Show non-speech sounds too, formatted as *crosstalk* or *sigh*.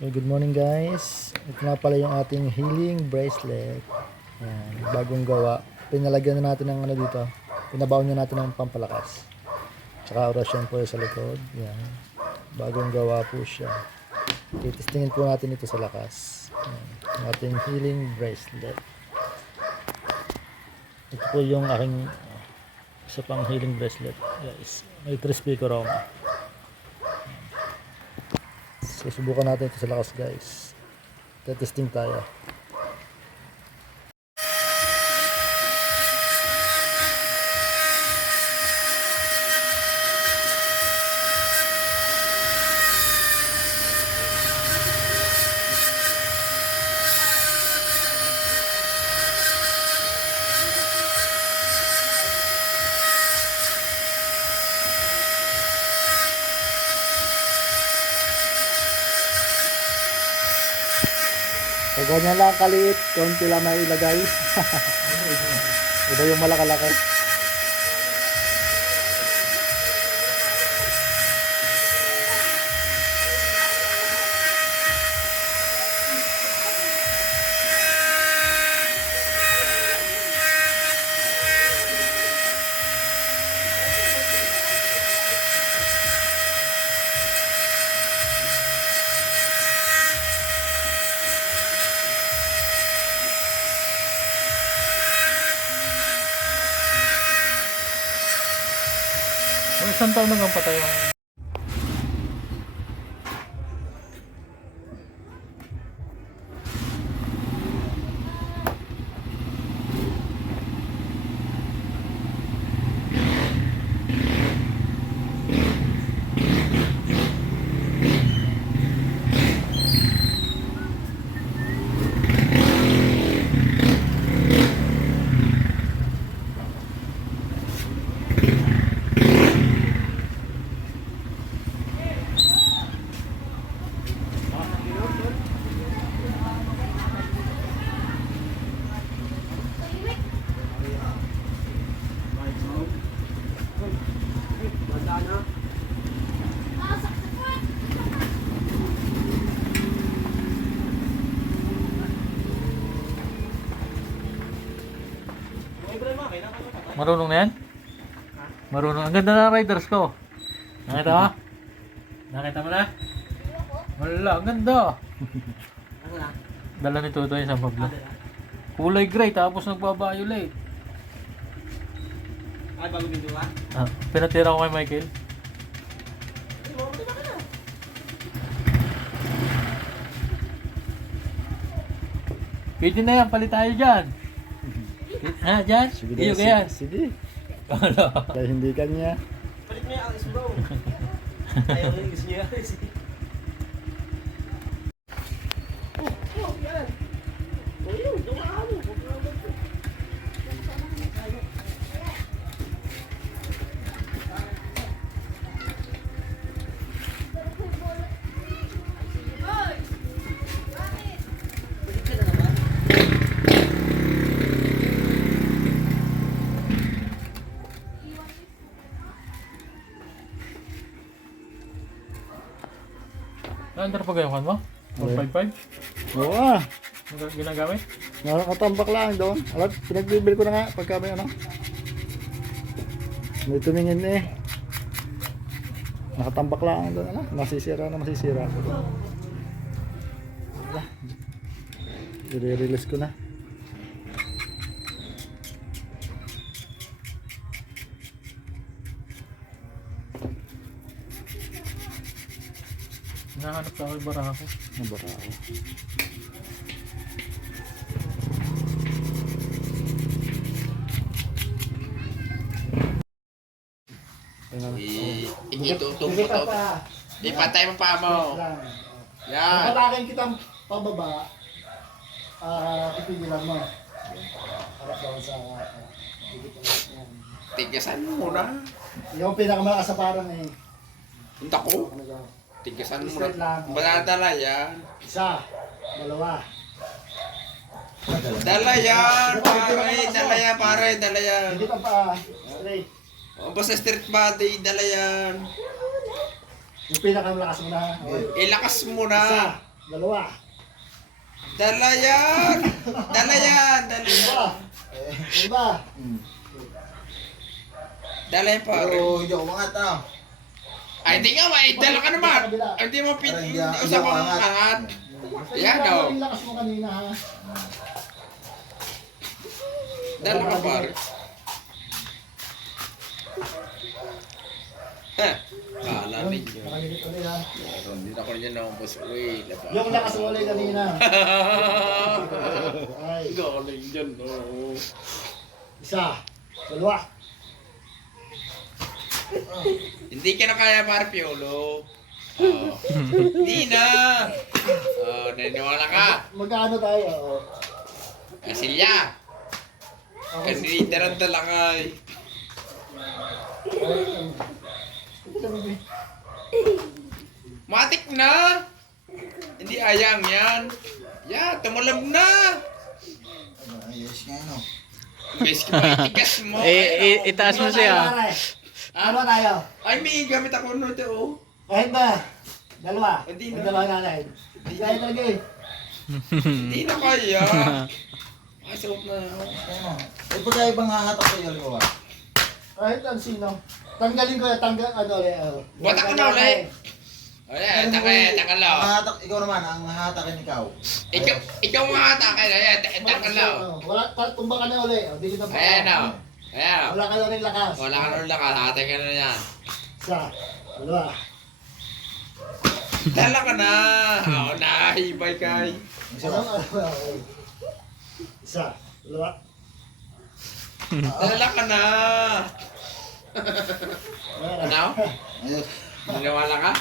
Okay, good morning guys. Ito nga pala yung ating healing bracelet. Yan, bagong gawa. Pinalagyan na natin ng ano dito. Pinabaon na natin ng pampalakas. Tsaka orasyon po sa likod. Yan. Bagong gawa po siya. Titistingin po natin ito sa lakas. Yan. Yung ating healing bracelet. Ito po yung aking isa pang healing bracelet. Guys, may 3 speaker aroma. Susubukan natin ito sa lakas guys. Testing tayo. Ganyan lang kaliit, konti lang may ilagay. *laughs* Iba yung malakalaki. Isang taon na patay ang... Marunong na yan? Marunong. Ang ganda na riders ko. Nakita mo? Nakita mo na? Wala, ang ganda. Dala ni Toto yung sa Pablo. Kulay gray tapos nagbabiolate. Ay, bago dito ka? Ah, pinatira ko kay Michael. Pwede na yan, palit tayo dyan. Ha, dyan? Sige, Iyo sige, ka yan. sige. Ano? Kaya hindi kanya. Palit mo yung Alex bro. *laughs* Ayaw yung gusto niya Alex. Ano pa gayon mo? 155? Oo ah. Ano ginagamit? Nakakatambak lang doon. Alam, pinagbibili ko na nga pagka may ano. May tumingin eh. Nakatambak lang doon. Ano? Masisira na masisira. Wala. I-release ko na. Hinahanap sa aking barako. Nabara ako. I- Itutong mo to. Ipatay mo pa mo. Yan. Kapatakin kitang pababa, ah, pipigilan mo. Harap doon sa uh, Tigasan mo muna. Yung pinakamalakas sa parang eh. Punta ko. Tigasan mo Straight lang. Madadala yan. Isa, dalawa. Dala yan, pare. Dala yan, pare. Dala yan. Hindi ka pa, straight. O, Basta street body, dala yan. Yung pinakamalakas mo na. Okay. Ilakas mo Isa, na. Dalawa. Dala yan! Dala yan! Dala yan! Dalawa. Dalawa. Dala yan pare. Pero hindi ako umangat ah. Ay, hindi nga, may dala ka naman. Ay, Hindi mo pin... Usap ako ang angat. Yan daw. Yung lakas mo kanina ha. Dala ka. Heh. Kala ninyo. Hindi na ko rin yan nakumpos. Uy, laba. Yung lakas mo ulit kanina. *laughs* Ay. Galing dyan, no. Isa. Dalawa. Hindi ka na kaya para Piolo. Oh. Hindi na. Oh, naniniwala ka. Magkano tayo? Oh. Kasilya. Kasi daranta lang ay. Matik na. Hindi ayang yan. Ya, tumulam na. Ayos nga no. Bes? Tigas mo. Eh, eh, itaas mo siya. Ano tayo? Ay, may gamit ako nun ito. oh. Kahit ba? Dalawa. Hindi na. Dalawa natin. Hindi tayo talaga eh. Hindi na kaya. *laughs* Ay, na. Ano? Eh pag kayo bang hahatak sa iyo, liwa? Kahit ang sino. Tanggalin ko yan. Tanggal, ano ulit. Oh. Batak ko na ulit. Ayan, takay, takalaw. Hahatak, ikaw naman, ang hahatakin ikaw. Ikaw, ikaw mga hatake. Ayan, takalaw. Oh, Wala, tumba ka na ulit. Oh. Ayan o. Ayan. Wala ka na rin lakas. Wala ka nung lakas, hati ka na yan. Isa. Dalawa. *laughs* Dala ka na! Ako na, hibay kay. Isa. Isa. Dalawa. Dala ka na! Ano? *laughs* Naniwala ka?